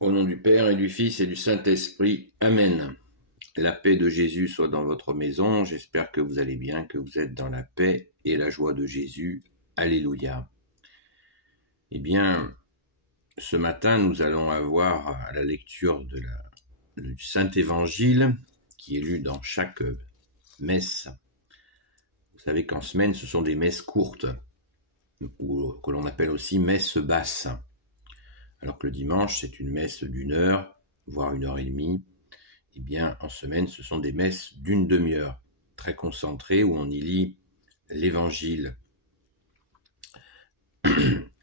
Au nom du Père et du Fils et du Saint-Esprit. Amen. La paix de Jésus soit dans votre maison. J'espère que vous allez bien, que vous êtes dans la paix et la joie de Jésus. Alléluia. Eh bien, ce matin, nous allons avoir la lecture du Saint-Évangile qui est lu dans chaque messe. Vous savez qu'en semaine, ce sont des messes courtes, ou que l'on appelle aussi messes basses. Alors que le dimanche, c'est une messe d'1 heure, voire 1h30. Eh bien, en semaine, ce sont des messes d'1 demi-heure, très concentrées, où on y lit l'Évangile.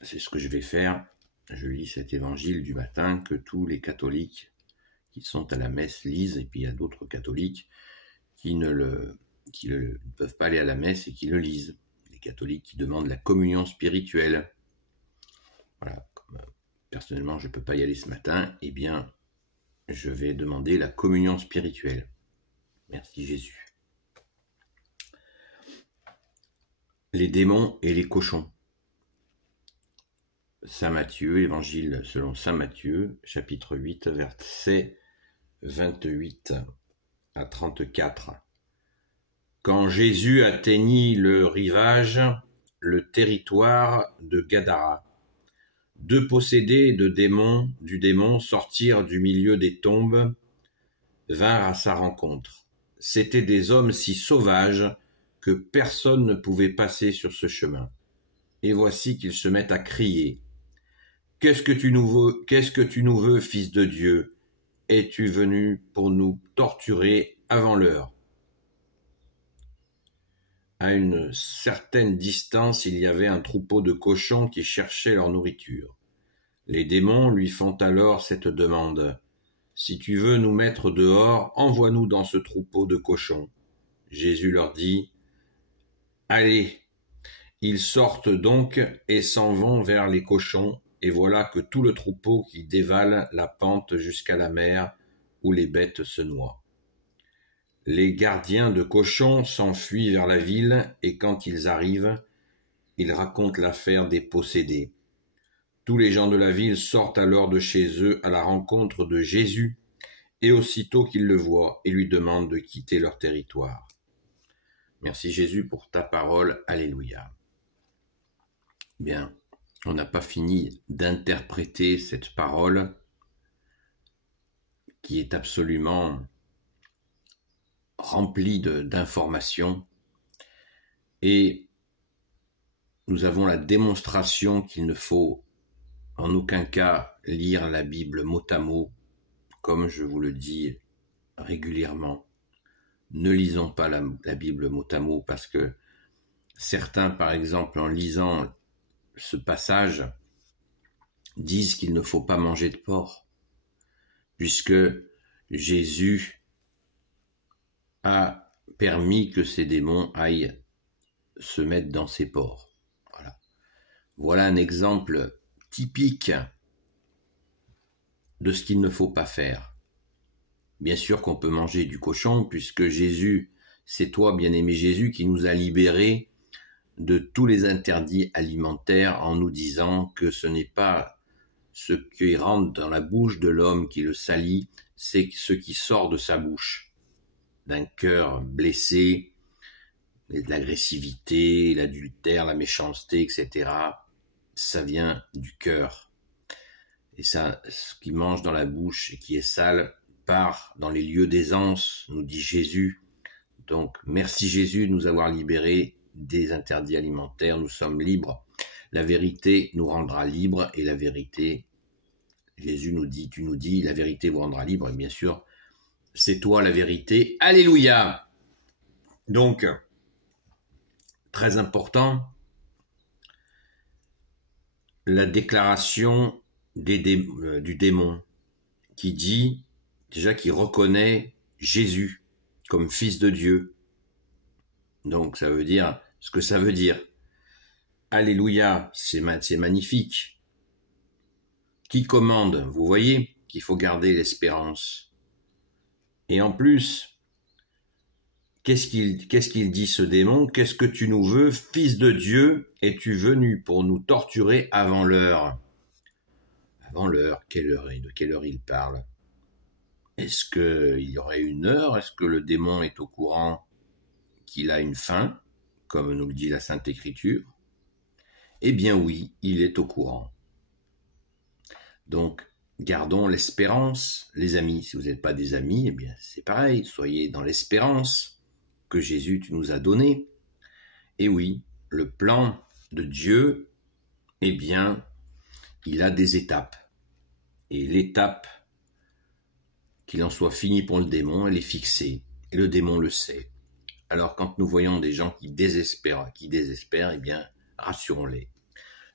C'est ce que je vais faire. Je lis cet Évangile du matin que tous les catholiques qui sont à la messe lisent, et puis il y a d'autres catholiques qui ne peuvent pas aller à la messe et qui le lisent. Les catholiques qui demandent la communion spirituelle. Voilà. Personnellement, je ne peux pas y aller ce matin, eh bien, je vais demander la communion spirituelle. Merci Jésus. Les démons et les cochons. Saint Matthieu, Évangile selon Saint Matthieu, chapitre 8, versets 28 à 34. Quand Jésus atteignit le rivage, le territoire de Gadara, 2 possédés du démon sortirent du milieu des tombes, vinrent à sa rencontre. C'étaient des hommes si sauvages que personne ne pouvait passer sur ce chemin. Et voici qu'ils se mettent à crier. « Qu'est-ce que tu nous veux, Fils de Dieu? Es-tu venu pour nous torturer avant l'heure ?» À une certaine distance, il y avait un troupeau de cochons qui cherchaient leur nourriture. Les démons lui font alors cette demande. « Si tu veux nous mettre dehors, envoie-nous dans ce troupeau de cochons. » Jésus leur dit « Allez !» Ils sortent donc et s'en vont vers les cochons, et voilà que tout le troupeau qui dévale la pente jusqu'à la mer où les bêtes se noient. Les gardiens de cochons s'enfuient vers la ville, et quand ils arrivent, ils racontent l'affaire des possédés. Tous les gens de la ville sortent alors de chez eux à la rencontre de Jésus, et aussitôt qu'ils le voient, ils lui demandent de quitter leur territoire. Merci Jésus pour ta parole. Alléluia. Bien, on n'a pas fini d'interpréter cette parole qui est absolument remplie d'informations, et nous avons la démonstration qu'il ne faut en aucun cas lire la Bible mot à mot, comme je vous le dis régulièrement. Ne lisons pas la Bible mot à mot, parce que certains, par exemple, en lisant ce passage, disent qu'il ne faut pas manger de porc, puisque Jésus a permis que ces démons aillent se mettre dans ces porcs. Voilà un exemple typique de ce qu'il ne faut pas faire. Bien sûr qu'on peut manger du cochon, puisque Jésus, c'est toi, bien-aimé Jésus, qui nous a libérés de tous les interdits alimentaires en nous disant que ce n'est pas ce qui rentre dans la bouche de l'homme qui le salit, c'est ce qui sort de sa bouche, d'un cœur blessé, de l'agressivité, l'adultère, la méchanceté, etc. Ça vient du cœur. Et ça, ce qui mange dans la bouche et qui est sale, part dans les lieux d'aisance, nous dit Jésus. Donc, merci Jésus de nous avoir libérés des interdits alimentaires. Nous sommes libres. La vérité nous rendra libres, et la vérité, Jésus nous dit, tu nous dis, la vérité vous rendra libre. Et bien sûr, c'est toi la vérité. Alléluia! Donc, très important, la déclaration du démon qui dit, déjà qu'il reconnaît Jésus comme Fils de Dieu. Donc ça veut dire ce que ça veut dire. Alléluia, c'est magnifique. Qui commande? Vous voyez qu'il faut garder l'espérance. Et en plus, qu'est-ce qu'il dit ce démon? Qu'est-ce que tu nous veux, Fils de Dieu? Es-tu venu pour nous torturer avant l'heure? avant l'heure. Quelle heure et de quelle heure il parle? Est-ce qu'il y aurait une heure? Est-ce que le démon est au courant qu'il a une fin, comme nous le dit la Sainte Écriture? Eh bien oui, il est au courant. Donc, gardons l'espérance, les amis. Si vous n'êtes pas des amis, eh bien c'est pareil, soyez dans l'espérance que Jésus nous a donnée. Et oui, le plan de Dieu, eh bien, il a des étapes. Et l'étape, qu'il en soit fini pour le démon, elle est fixée. Et le démon le sait. Alors quand nous voyons des gens qui désespèrent, eh bien, rassurons-les.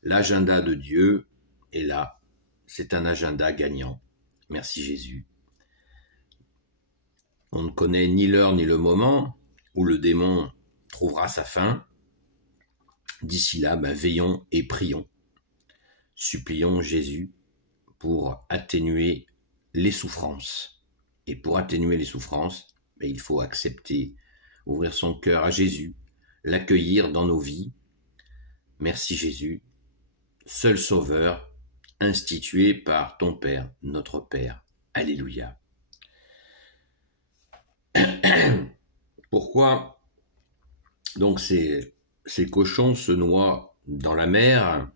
L'agenda de Dieu est là. C'est un agenda gagnant. Merci Jésus. On ne connaît ni l'heure ni le moment où le démon trouvera sa fin. D'ici là, veillons et prions. Supplions Jésus pour atténuer les souffrances. Et pour atténuer les souffrances, il faut accepter, ouvrir son cœur à Jésus, l'accueillir dans nos vies. Merci Jésus, seul Sauveur, institué par ton Père, notre Père. Alléluia. Pourquoi donc ces cochons se noient dans la mer?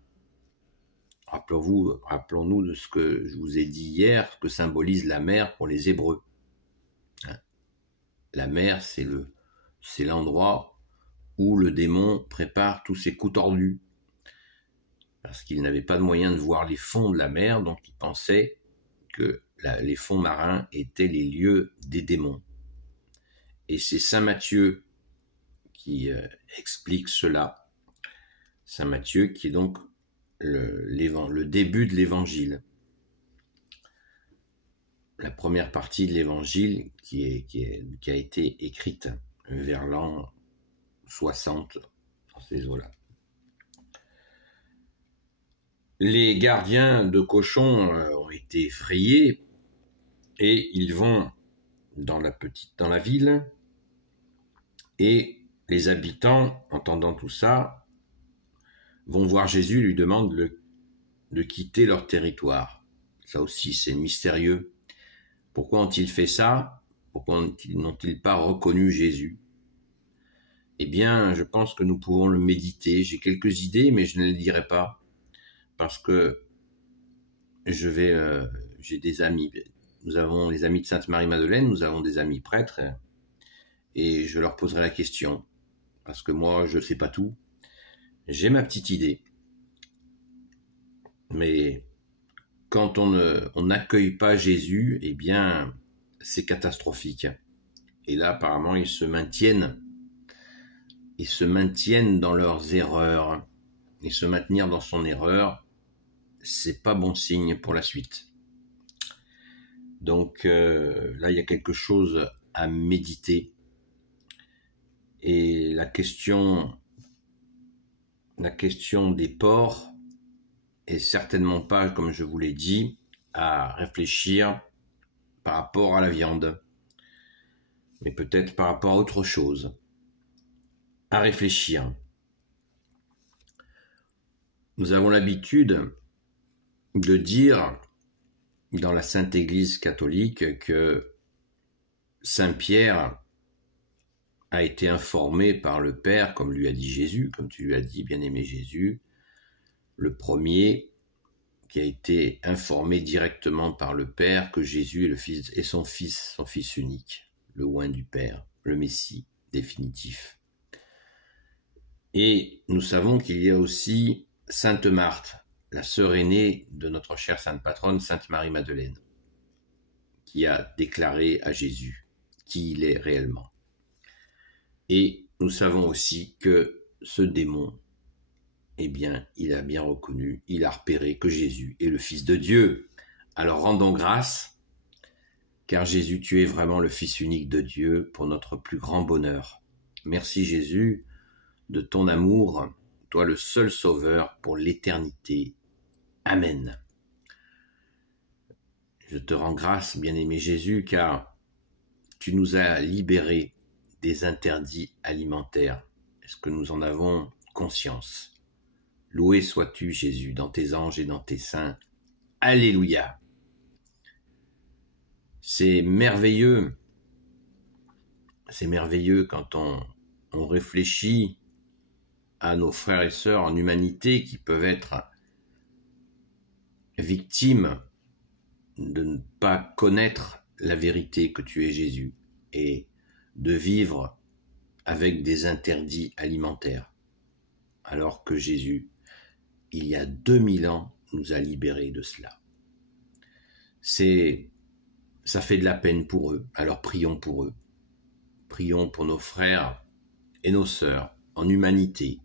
Rappelons-nous de ce que je vous ai dit hier, ce que symbolise la mer pour les Hébreux. La mer, c'est l'endroit où le démon prépare tous ses coups tordus. Parce qu'il n'avait pas de moyen de voir les fonds de la mer, donc il pensait que les fonds marins étaient les lieux des démons. Et c'est saint Matthieu qui explique cela. Saint Matthieu qui est donc le début de l'évangile. La première partie de l'évangile qui a été écrite vers l'an 60 dans ces eaux-là. Les gardiens de cochons ont été effrayés et ils vont dans la ville et les habitants, entendant tout ça, vont voir Jésus, lui demandent de quitter leur territoire. Ça aussi, c'est mystérieux. Pourquoi ont-ils fait ça? Pourquoi n'ont-ils pas reconnu Jésus? Eh bien, je pense que nous pouvons le méditer. J'ai quelques idées, mais je ne les dirai pas. Parce que j'ai des amis. Nous avons les amis de Sainte-Marie-Madeleine, nous avons des amis prêtres, et je leur poserai la question. Parce que moi, je ne sais pas tout. J'ai ma petite idée. Mais quand on n'accueille pas Jésus, eh bien, c'est catastrophique. Et là, apparemment, ils se maintiennent dans leurs erreurs. Et se maintenir dans son erreur, c'est pas bon signe pour la suite. Donc là, il y a quelque chose à méditer. Et la question des porcs est certainement pas, comme je vous l'ai dit, à réfléchir par rapport à la viande, mais peut-être par rapport à autre chose. À réfléchir. Nous avons l'habitude de dire dans la Sainte Église catholique que Saint Pierre a été informé par le Père, comme lui a dit Jésus, comme tu lui as dit, bien-aimé Jésus, le premier qui a été informé directement par le Père que Jésus est le Fils et son Fils unique, le oint du Père, le Messie définitif. Et nous savons qu'il y a aussi Sainte Marthe, la sœur aînée de notre chère sainte patronne, Sainte Marie-Madeleine, qui a déclaré à Jésus qui il est réellement. Et nous savons aussi que ce démon, eh bien, il a bien reconnu, il a repéré que Jésus est le Fils de Dieu. Alors rendons grâce, car Jésus, tu es vraiment le Fils unique de Dieu pour notre plus grand bonheur. Merci Jésus de ton amour, toi le seul Sauveur pour l'éternité. Amen. Je te rends grâce, bien-aimé Jésus, car tu nous as libérés des interdits alimentaires. Est-ce que nous en avons conscience? Loué sois-tu, Jésus, dans tes anges et dans tes saints. Alléluia. C'est merveilleux quand on réfléchit à nos frères et sœurs en humanité qui peuvent être victimes de ne pas connaître la vérité que tu es Jésus et de vivre avec des interdits alimentaires. Alors que Jésus, il y a 2000 ans, nous a libérés de cela. Ça fait de la peine pour eux, alors prions pour eux. Prions pour nos frères et nos sœurs en humanité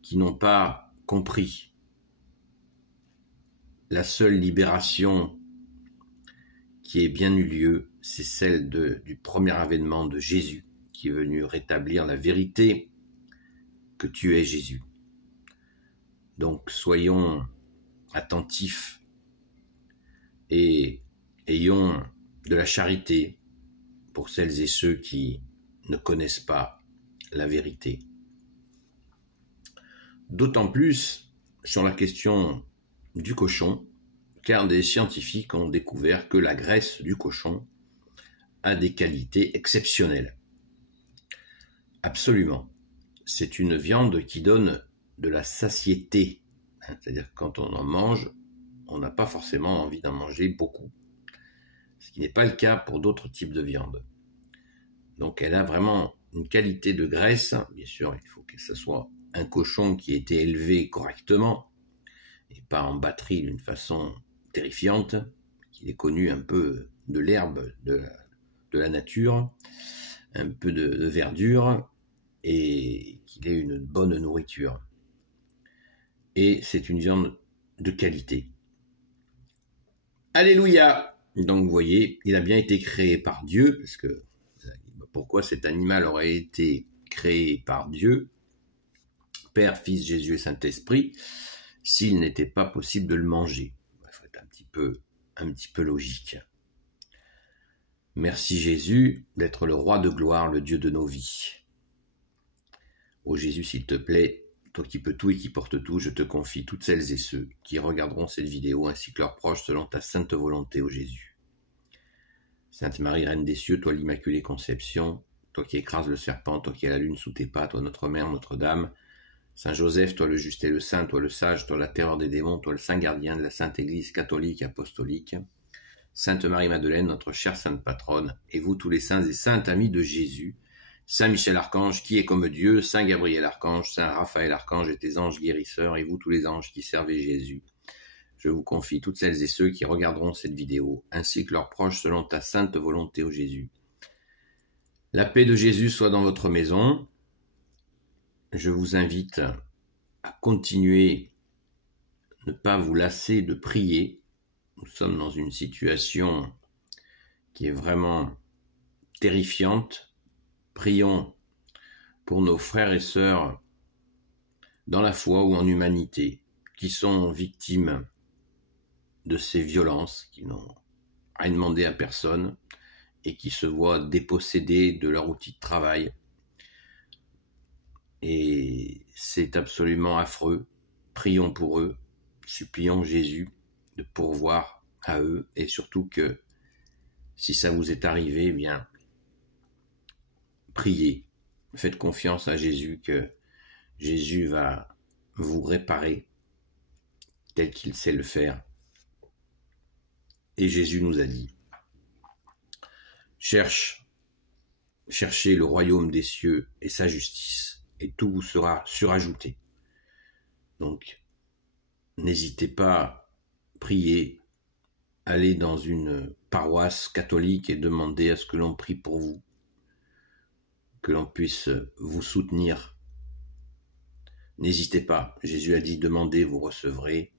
qui n'ont pas compris la seule libération qui ait bien eu lieu, c'est celle du premier avènement de Jésus qui est venu rétablir la vérité que tu es Jésus. Donc soyons attentifs et ayons de la charité pour celles et ceux qui ne connaissent pas la vérité. D'autant plus sur la question du cochon, car des scientifiques ont découvert que la graisse du cochon a des qualités exceptionnelles. Absolument. C'est une viande qui donne de la satiété. C'est-à-dire que quand on en mange, on n'a pas forcément envie d'en manger beaucoup. Ce qui n'est pas le cas pour d'autres types de viande. Donc elle a vraiment une qualité de graisse. Bien sûr, il faut que ce soit un cochon qui ait été élevé correctement et pas en batterie d'une façon terrifiante, qu'il ait connu un peu de l'herbe de la nature, un peu de verdure et qu'il ait une bonne nourriture. Et c'est une viande de qualité. Alléluia! Donc vous voyez, il a bien été créé par Dieu, parce que pourquoi cet animal aurait été créé par Dieu, Père, Fils, Jésus et Saint-Esprit, s'il n'était pas possible de le manger? Il faut être un petit peu logique. Merci Jésus d'être le roi de gloire, le Dieu de nos vies. Ô Jésus, s'il te plaît, toi qui peux tout et qui portes tout, je te confie toutes celles et ceux qui regarderont cette vidéo ainsi que leurs proches selon ta sainte volonté, ô Jésus. Sainte Marie, Reine des cieux, toi l'Immaculée Conception, toi qui écrases le serpent, toi qui as la lune sous tes pas, toi notre Mère, Notre-Dame, Saint Joseph, toi le juste et le saint, toi le sage, toi la terreur des démons, toi le saint gardien de la Sainte Église catholique et apostolique, Sainte Marie-Madeleine, notre chère sainte patronne, et vous tous les saints et saintes amis de Jésus, Saint Michel Archange, qui est comme Dieu, Saint Gabriel Archange, Saint Raphaël Archange et tes anges guérisseurs, et vous tous les anges qui servez Jésus, je vous confie toutes celles et ceux qui regarderont cette vidéo, ainsi que leurs proches selon ta sainte volonté, ô Jésus. La paix de Jésus soit dans votre maison. Je vous invite à continuer, ne pas vous lasser de prier. Nous sommes dans une situation qui est vraiment terrifiante. Prions pour nos frères et sœurs dans la foi ou en humanité qui sont victimes de ces violences, qui n'ont rien demandé à personne et qui se voient dépossédés de leur outil de travail. Et c'est absolument affreux. Prions pour eux, supplions Jésus de pourvoir à eux, et surtout que si ça vous est arrivé, eh bien, priez, faites confiance à Jésus que Jésus va vous réparer tel qu'il sait le faire. Et Jésus nous a dit, cherchez le royaume des cieux et sa justice, et tout vous sera surajouté. Donc, n'hésitez pas, priez, allez dans une paroisse catholique et demandez à ce que l'on prie pour vous, que l'on puisse vous soutenir. N'hésitez pas, Jésus a dit, demandez, vous recevrez,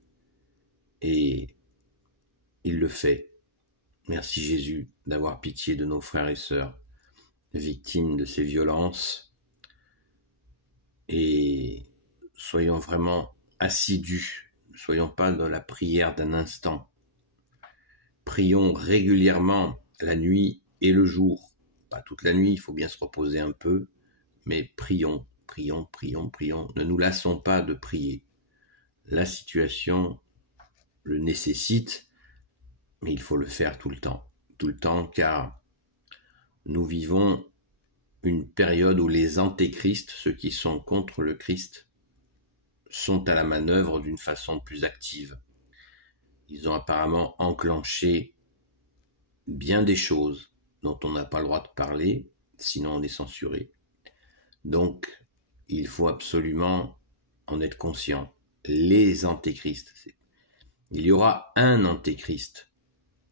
et il le fait. Merci Jésus d'avoir pitié de nos frères et sœurs victimes de ces violences, et soyons vraiment assidus, ne soyons pas dans la prière d'un instant. Prions régulièrement la nuit et le jour, pas toute la nuit, il faut bien se reposer un peu, mais prions, ne nous lassons pas de prier. La situation le nécessite, mais il faut le faire tout le temps, car nous vivons une période où les antéchrists, ceux qui sont contre le Christ, sont à la manœuvre d'une façon plus active. Ils ont apparemment enclenché bien des choses dont on n'a pas le droit de parler, sinon on est censuré. Donc, il faut absolument en être conscient. Les antéchrists, il y aura un antéchrist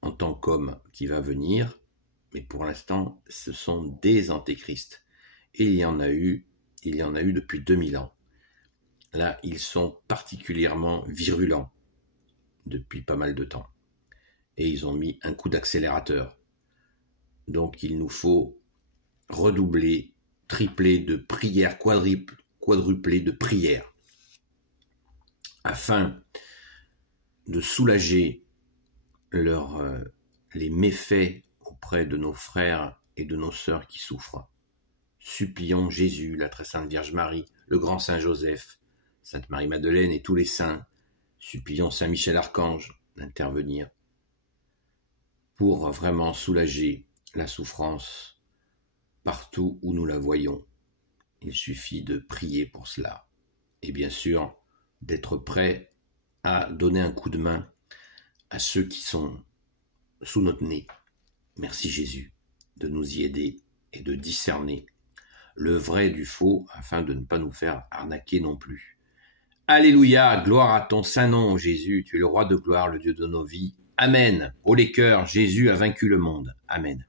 en tant qu'homme qui va venir, mais pour l'instant, ce sont des antéchrists. Et il y en a eu depuis 2000 ans. Là, ils sont particulièrement virulents depuis pas mal de temps. Et ils ont mis un coup d'accélérateur. Donc il nous faut redoubler, tripler de prières, quadrupler de prières, afin de soulager les méfaits auprès de nos frères et de nos sœurs qui souffrent. Supplions Jésus, la très sainte Vierge Marie, le grand Saint Joseph, Sainte Marie-Madeleine et tous les saints. Supplions Saint Michel Archange d'intervenir pour vraiment soulager la souffrance partout où nous la voyons. Il suffit de prier pour cela. Et bien sûr, d'être prêt à donner un coup de main à ceux qui sont sous notre nez. Merci Jésus de nous y aider et de discerner le vrai du faux afin de ne pas nous faire arnaquer non plus. Alléluia, gloire à ton saint nom Jésus, tu es le roi de gloire, le Dieu de nos vies. Amen. Haut les cœurs, Jésus a vaincu le monde. Amen.